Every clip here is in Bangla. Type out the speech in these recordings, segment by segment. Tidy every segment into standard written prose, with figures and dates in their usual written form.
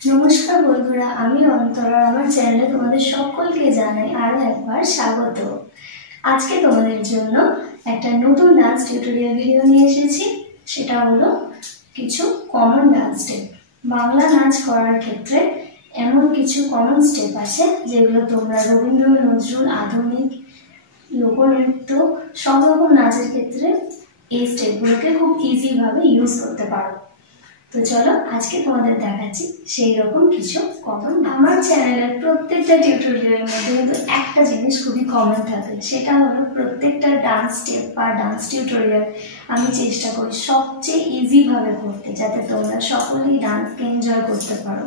নমস্কার বন্ধুরা, আমি অন্তরা। আমার চ্যানেলে তোমাদের সকলকে জানাই আরো একবার স্বাগত। আজকে তোমাদের জন্য একটা নতুন ডান্স টিউটোরিয়াল ভিডিও নিয়ে এসেছি। সেটা হলো কিছু কমন ডান্স স্টেপ। বাংলা নাচ করার ক্ষেত্রে এমন কিছু কমন স্টেপ আছে যেগুলো তোমরা রবীন্দ্র, নজরুল, আধুনিক, লোকনৃত্য সব রকম নাচের ক্ষেত্রে এই স্টেপগুলোকে খুব ইজি ভাবে ইউজ করতে পারো। তো চলো আজকে তোমাদের দেখাচ্ছি সেই রকম কিছু কমন। আমার চ্যানেলের প্রত্যেকটা টিউটোরিয়ালের মধ্যে কিন্তু একটা জিনিস খুবই কমন থাকে, সেটা হলো প্রত্যেকটা ডান্স স্টেপ বা ডান্স টিউটোরিয়াল আমি চেষ্টা করি সবচেয়ে ইজি ভাবে করতে, যাতে তোমরা সকলেই ডান্সকে এনজয় করতে পারো।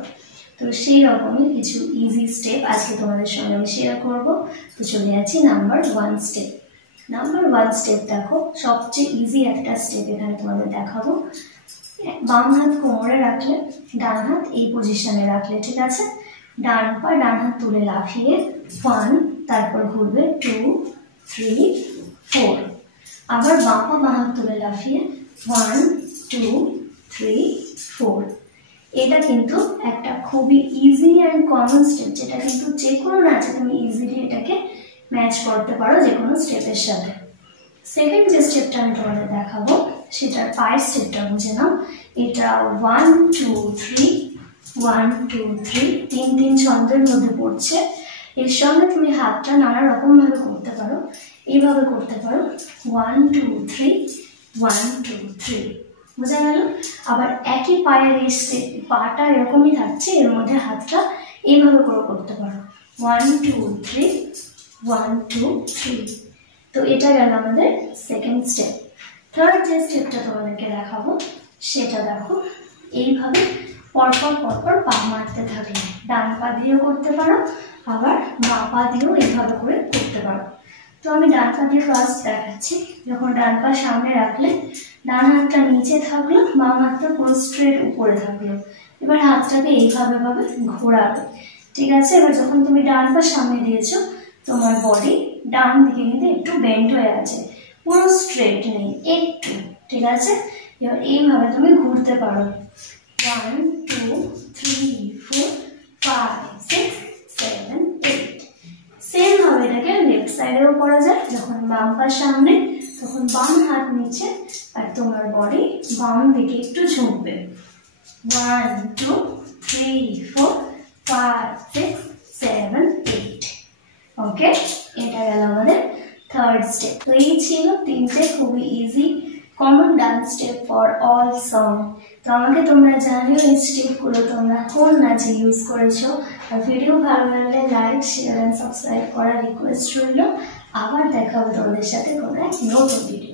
তো সেই রকমই কিছু ইজি স্টেপ আজকে তোমাদের সঙ্গে আমি শেয়ার করবো। তো চলে যাচ্ছি নাম্বার 1 স্টেপ। নাম্বার 1 স্টেপ দেখো, সবচেয়ে ইজি একটা স্টেপ এখানে তোমাদের দেখাবো। বাম হাত কোমরে রাখলে, ডান হাত এই পজিশনে রাখলে, ঠিক আছে। ডান হাত তুলে লাফিয়ে 1, তারপর ঘুরবে 2, 3, 4। আবার বাম হাত তুলে লাফিয়ে 1, 2, 3, 4। এটা কিন্তু একটা খুবই ইজি অ্যান্ড কমন স্টেপ, যেটা কিন্তু যে কোনো নাচে তুমি ইজিলি এটাকে ম্যাচ করতে পারো যে কোনো স্টেপের সাথে। সেকেন্ড যে স্টেপটা আমি তোমাদের দেখাবো সেটার পায়ের স্টেপটা বুঝে নাও। এটা 1, 2, 3, 1, 2, 3 3 ছন্দের মধ্যে পড়ছে। এর সঙ্গে তুমি হাতটা নানা রকম ভাবে করতে পারো। এইভাবে করতে পারো 1, 2, 3, 1, 2, 3, বোঝা গেল। আবার একই পায়ের এই পাটা এরকমই থাকছে, এর মধ্যে হাতটা এইভাবে করে করতে পারো 1, 2, 3, 1, 2, 3। তো এটা গেল আমাদের সেকেন্ড স্টেপ। থার্ড যে স্টেপটা তোমাদেরকে দেখাবো সেটা দেখো, এইভাবে পরপর পা মারতে থাকলে ডান পা দিয়েও করতে পারো, আবার বাঁ পা দিয়েও এইভাবে করে করতে পারো। তো আমি ডান পা দিয়ে ফার্স্ট দেখাচ্ছি। যখন ডান পা সামনে রাখলে, ডান হাতটা নিচে থাকলো, বাম হাতটা পুরো স্ট্রেট উপরে থাকলো। এবার হাতটাকে এইভাবে ঘোরাবে, ঠিক আছে। এবার যখন তুমি ডান পা সামনে দিয়েছো, তোমার বডি ডান দিকে কিন্তু একটু বেন্ড হয়ে আছে, পুরো স্ট্রেট নেই, একটু, ঠিক আছে। এবার এইভাবে তুমি ঘুরতে পারো 1, 2, 3, 4, 5, 6, 7, 8। সেম ভাবে এটাকে লেফট সাইডেও করা যায়। যখন বাম পা সামনে, তখন বাম হাত নিচে, আর তোমার বডি বাম দিকে একটু ঝুঁকবে 1, 2, 3, 4, 5, 6, 7, 8। ওকে, এটা গেল আমাদের থার্ড স্টেপ। তো এই ছিল 3টে খুবই easy common dance step for all song. তো আমাকে তোমরা জানিও এই স্টেপগুলো তোমরা কোন নাচে ইউজ করেছো। আর ভিডিও ভালো লাগলে লাইক, শেয়ার এন্ড সাবস্ক্রাইব করার রিকোয়েস্ট রইল। আবার দেখা হবে তোমাদের সাথে কোনো এক নতুন ভিডিও।